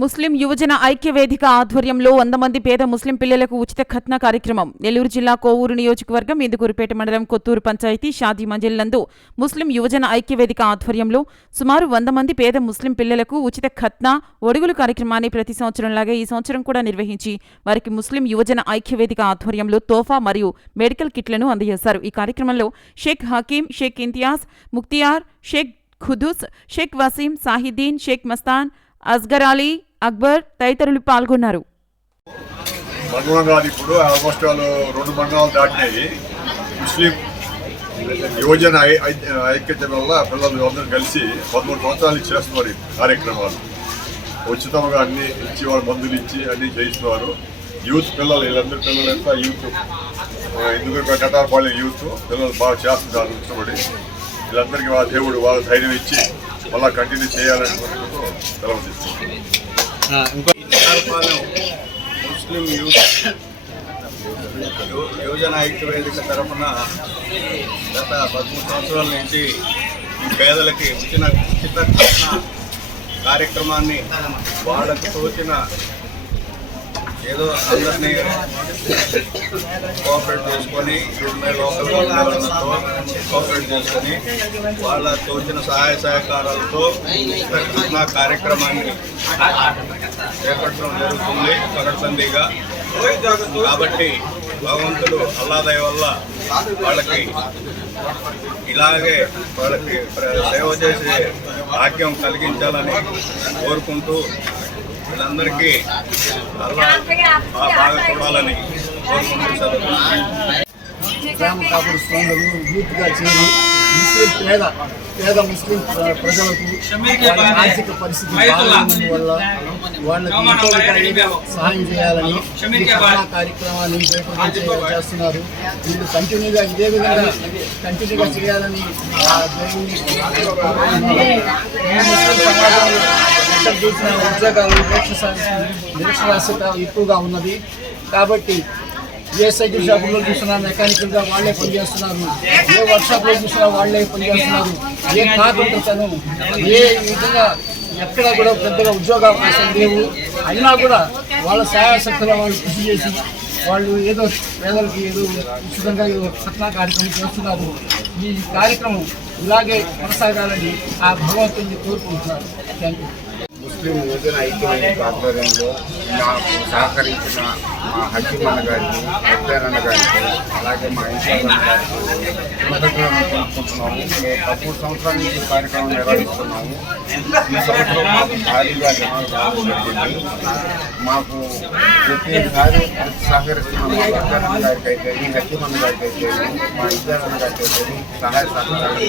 ముస్లిం యువజన ఐక్య వేదిక ఆధ్వర్యంలో 100 మంది పేద ముస్లిం పిల్లలకు ఉచిత ఖత్నా కార్యక్రమం. నెల్లూరు జిల్లా కోవూరు నియోజకవర్గం ఇందుకూరుపేట మండలం కొత్తూరు పంచాయతీ షాదీ మంజిల్ నందు ముస్లిం యువజన ఐక్య వేదిక ఆధ్వర్యంలో సుమారు 100 మంది పేద ముస్లిం పిల్లలకు ఉచిత ఖత్నా ఒడుగులు కార్యక్రమాన్ని ప్రతి సంవత్సరంలాగే ఈ సంవత్సరం కూడా నిర్వహించి వారికి ముస్లిం యువజన ఐక్య వేదిక ఆధ్వర్యంలో తోఫా మరియు మెడికల్ కిట్లను అందజేశారు. ఈ కార్యక్రమంలో షేక్ హకీం, షేక్ ఇంతియాజ్, ముక్తియార్, షేక్ ఖుదూస్, షేక్ వసీం, సాహిద్దీన్, షేక్ మస్తాన్, అస్గర్ అలీ, అక్బర్ తదితరులు పాల్గొన్నారు. ఇప్పుడు ఆల్మోస్ట్ వాళ్ళు 2 మండలాలు దాటినాయి. ముస్లిం యువజన ఐక్యత వల్ల పిల్లలు అందరూ కలిసి 13 సంవత్సరాలు చేస్తున్నారు కార్యక్రమాలు. ఉచితంగా అన్ని ఇచ్చి వాళ్ళు మందులు ఇచ్చి అన్ని చేయిస్తున్నారు. యూత్ పిల్లలు వీళ్ళందరూ పిల్లలు ఎంత యూత్ ఎందుకు కటారపాలెం యూత్ పిల్లలు బాగా చేస్తున్నారు. ఇష్టపడి వీళ్ళందరికీ వాళ్ళ దేవుడు వాళ్ళ ధైర్యం ఇచ్చి మళ్ళీ కంటిన్యూ చేయాలని సెలవు తీసుకుంటారు. ముస్లిం యువజన ఐక్య వేదిక తరఫున గత 13 సంవత్సరాల నుంచి ఈ పేదలకి ఉచిత కార్యక్రమాన్ని వాళ్ళకు తోచిన ఏదో అందరినీ కోఆపరేట్ చేసుకొని లోకల్ కోఆపరేట్ చేసుకొని వాళ్ళ తోచిన సహాయ సహకారాలతో నా కార్యక్రమాన్ని చేపట్టడం జరుగుతుంది పకడ్బందీగా. కాబట్టి భగవంతుడు అల్లాదయ వల్ల వాళ్ళకి ఇలాగే వాళ్ళకి సేవ చేసే భాగ్యం కలిగించాలని కోరుకుంటూ వీళ్ళందరికీ బాగా చూడాలని కోరుకుంటూ గ్రామ కాపుడు స్పందనలు యూత్గా చేరి ముస్లిం పేద ముస్లిం ప్రజలకు వాళ్ళ ఆర్థిక పరిస్థితి బాగుండడం వల్ల వాళ్ళకి సహాయం చేయాలని ఈ కరోనా కార్యక్రమాన్ని చేస్తున్నారు. వీళ్ళు కంటిన్యూగా ఇదే విధంగా కంటిన్యూగా చేయాలని ఎక్కడ చూసిన ఉద్యోగాలు నిరక్షరాస్యత ఎక్కువగా ఉన్నది. కాబట్టి ఏ సైకిల్ షాపుల్లో చూసినా మెకానికల్గా వాళ్లే పనిచేస్తున్నారు, ఏ వర్క్షాప్లో చూసినా వాళ్లే పనిచేస్తున్నారు. ఏ కార్మికులను ఏ విధంగా ఎక్కడ కూడా పెద్దగా ఉద్యోగ అవకాశాలు లేవు. అయినా కూడా వాళ్ళ సహాయశక్తుల వాళ్ళు కృషి చేసి వాళ్ళు ఏదో పేదలకి ఏదో ఉచితంగా ఖత్నా కార్యక్రమం చేస్తున్నారు. ఈ కార్యక్రమం ఇలాగే కొనసాగాలని ఆ భగవంతుని కోరుకుంటున్నారు. Thank you. ముస్లిం యువజన ఐక్యవేదిక ఆధ్వర్యంలో మాకు సహకరించిన మా హకీమన్న గారికి, అబ్బారన్న గారికి, అలాగే మా ఇంట్లో కృతజ్ఞతలు తెలుపుకుంటున్నాము. మేము 13 సంవత్సరాల నుంచి కార్యక్రమం నిర్వహిస్తున్నాము. ఈ సంవత్సరం మాకు భారీగా జనాలు రావడం జరిగింది. మాకు ప్రతిసారి సహకరిస్తున్న మా అబ్బారన్న గారికి అయితే, హకీమన్న గారికి అయితే, మా ఇంట్లో గారికి అయితే సహాయ సహకారాలు